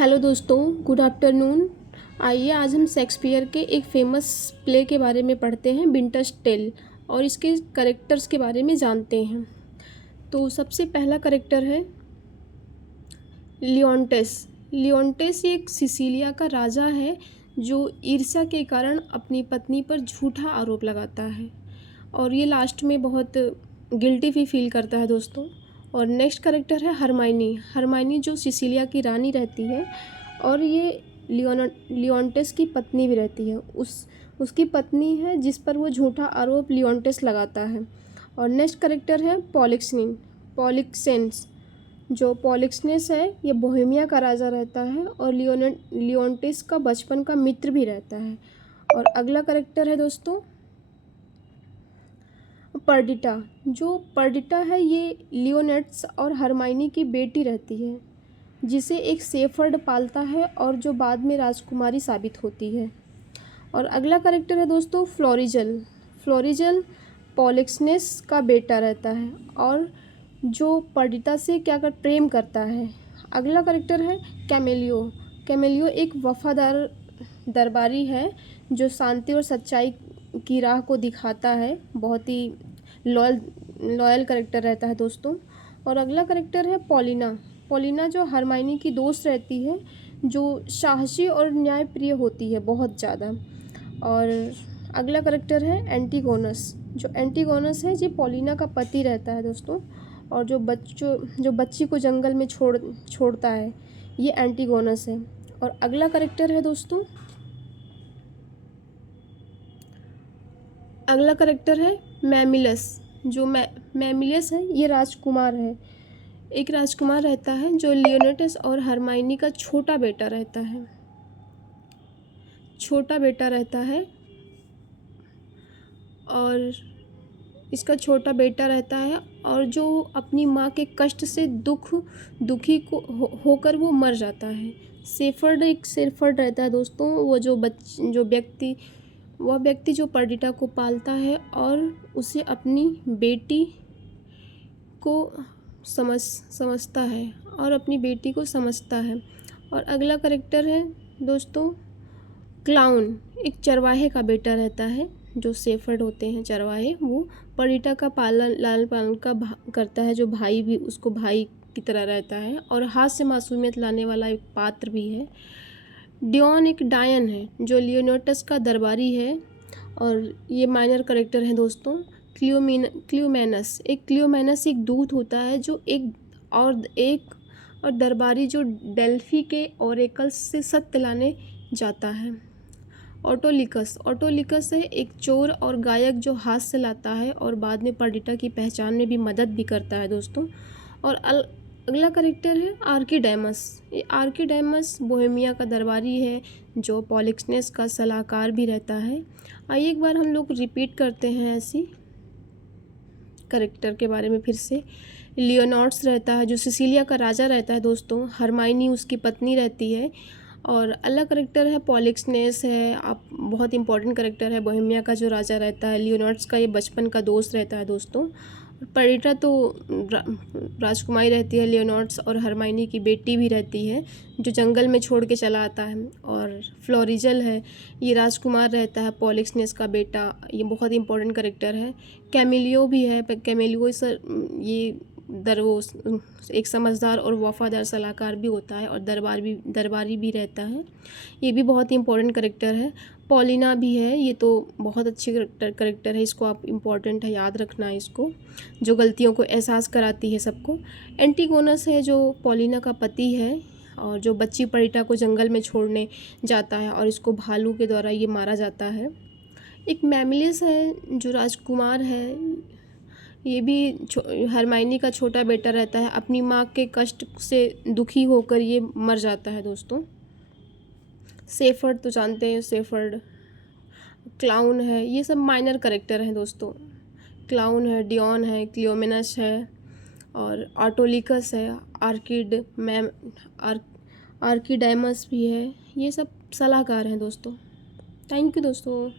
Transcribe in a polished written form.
Hello दोस्तों, good afternoon. आइए आज हम शेक्सपियर के एक फेमस प्ले के बारे में पढ़ते हैं, विंटर्स टेल, और इसके करेक्टर्स के बारे में जानते हैं। तो सबसे पहला करेक्टर है लियोन्टेस। लियोन्टेस एक सिसिलिया का राजा है जो ईर्ष्या के कारण अपनी पत्नी पर झूठा आरोप लगाता है और ये लास्ट में बहुत गिल्टी भी फील करता है दोस्तों। और नेक्स्ट करेक्टर है हरमाइनी। हरमाइनी जो सिसिलिया की रानी रहती है और ये लियोन्टेस की पत्नी भी रहती है। उसकी पत्नी है जिस पर वो झूठा आरोप लियोन्टेस लगाता है। और नेक्स्ट करेक्टर है पॉलिक्सेंस। जो पॉलिक्सेंस है ये बोहेमिया का राजा रहता है और लियोन्टेस का बचपन का मित्र भी रहता है। और अगला करेक्टर है दोस्तों पर्डिटा। जो पर्डिटा है ये लियोनेट्स और हरमाइनी की बेटी रहती है जिसे एक शेफर्ड पालता है और जो बाद में राजकुमारी साबित होती है। और अगला करेक्टर है दोस्तों फ्लोरिजल। फ्लोरिजल पॉलिक्सेंस का बेटा रहता है और जो पर्डिटा से क्या कर प्रेम करता है। अगला करेक्टर है कैमेलियो। कैमेलियो एक वफादार दरबारी है जो शांति और सच्चाई की राह को दिखाता है। बहुत ही लॉयल करेक्टर रहता है दोस्तों। और अगला करेक्टर है पॉलिना। पॉलिना जो हरमाइनी की दोस्त रहती है जो साहसी और न्यायप्रिय होती है बहुत ज़्यादा। और अगला करेक्टर है एंटीगोनस। जो एंटीगोनस है ये पॉलिना का पति रहता है दोस्तों और जो बच्ची को जंगल में छोड़ता है ये एंटीगोनस है। और अगला करेक्टर है दोस्तों अगला करेक्टर है मैमिलस। जो मैमिलस है ये राजकुमार है। एक राजकुमार रहता है जो लियोनेटस और हरमाइनी का छोटा बेटा रहता है और इसका छोटा बेटा रहता है और जो अपनी माँ के कष्ट से दुखी होकर वो मर जाता है। एक शेफर्ड रहता है दोस्तों। वो वह व्यक्ति जो पर्डिटा को पालता है और उसे अपनी बेटी को समझता है और अपनी बेटी को समझता है। और अगला करेक्टर है दोस्तों क्लाउन। एक चरवाहे का बेटा रहता है। जो शेफर्ड होते हैं चरवाहे, वो पर्डिटा का लालन पालन करता है। जो भाई भी उसको भाई की तरह रहता है और हाथ से मासूमियत लाने वाला एक पात्र भी है। डियोन एक डायन है जो लियोनेटस का दरबारी है और ये माइनर करेक्टर है दोस्तों। क्लियोमेनस एक दूत होता है जो एक दरबारी जो डेल्फी के ओरेकल्स से सत्य लाने जाता है। ऑटोलिकस है एक चोर और गायक जो हाथ से लाता है और बाद में पर्डिटा की पहचान में भी मदद भी करता है दोस्तों। और अगला करेक्टर है आर्किडेमस। ये आर्किडेमस बोहेमिया का दरबारी है जो पॉलिक्सेंस का सलाहकार भी रहता है। आइए एक बार हम लोग रिपीट करते हैं ऐसी करेक्टर के बारे में फिर से। लियोनार्ड्स रहता है जो सिसिलिया का राजा रहता है दोस्तों। हरमाइनी उसकी पत्नी रहती है। और अलग करेक्टर है पॉलिक्सेंस है, आप बहुत इंपॉर्टेंट करेक्टर है, बोहेमिया का जो राजा रहता है। लियोनार्ड्स का ये बचपन का दोस्त रहता है दोस्तों। पर्डिटा तो राजकुमारी रहती है लियोनार्ड्स और हरमाइनी की बेटी भी रहती है जो जंगल में छोड़ के चला आता है। और फ्लोरिजल है ये राजकुमार रहता है, पॉलिक्सेंस का बेटा, ये बहुत इंपॉर्टेंट करेक्टर है। कैमिलियो भी है। कैमिलियो ये वो एक समझदार और वफादार सलाहकार भी होता है और दरबारी भी रहता है, ये भी बहुत ही इंपॉर्टेंट करेक्टर है। पॉलिना भी है, ये तो बहुत अच्छी करेक्टर है, इसको आप इम्पॉर्टेंट है, याद रखना है इसको, जो गलतियों को एहसास कराती है सबको। एंटीगोनस है जो पॉलिना का पति है और जो बच्ची पर्डिटा को जंगल में छोड़ने जाता है और इसको भालू के द्वारा ये मारा जाता है। एक मैमिलिस है जो राजकुमार है, ये भी हरमाइनी का छोटा बेटा रहता है। अपनी माँ के कष्ट से दुखी होकर ये मर जाता है दोस्तों। शेफर्ड तो जानते हैं, शेफर्ड। क्लाउन है, ये सब माइनर करेक्टर हैं दोस्तों। क्लाउन है, डियोन है, क्लियोमेनस है और ऑटोलिकस है, आर्किडेमस भी है, ये सब सलाहकार हैं दोस्तों। थैंक यू दोस्तों।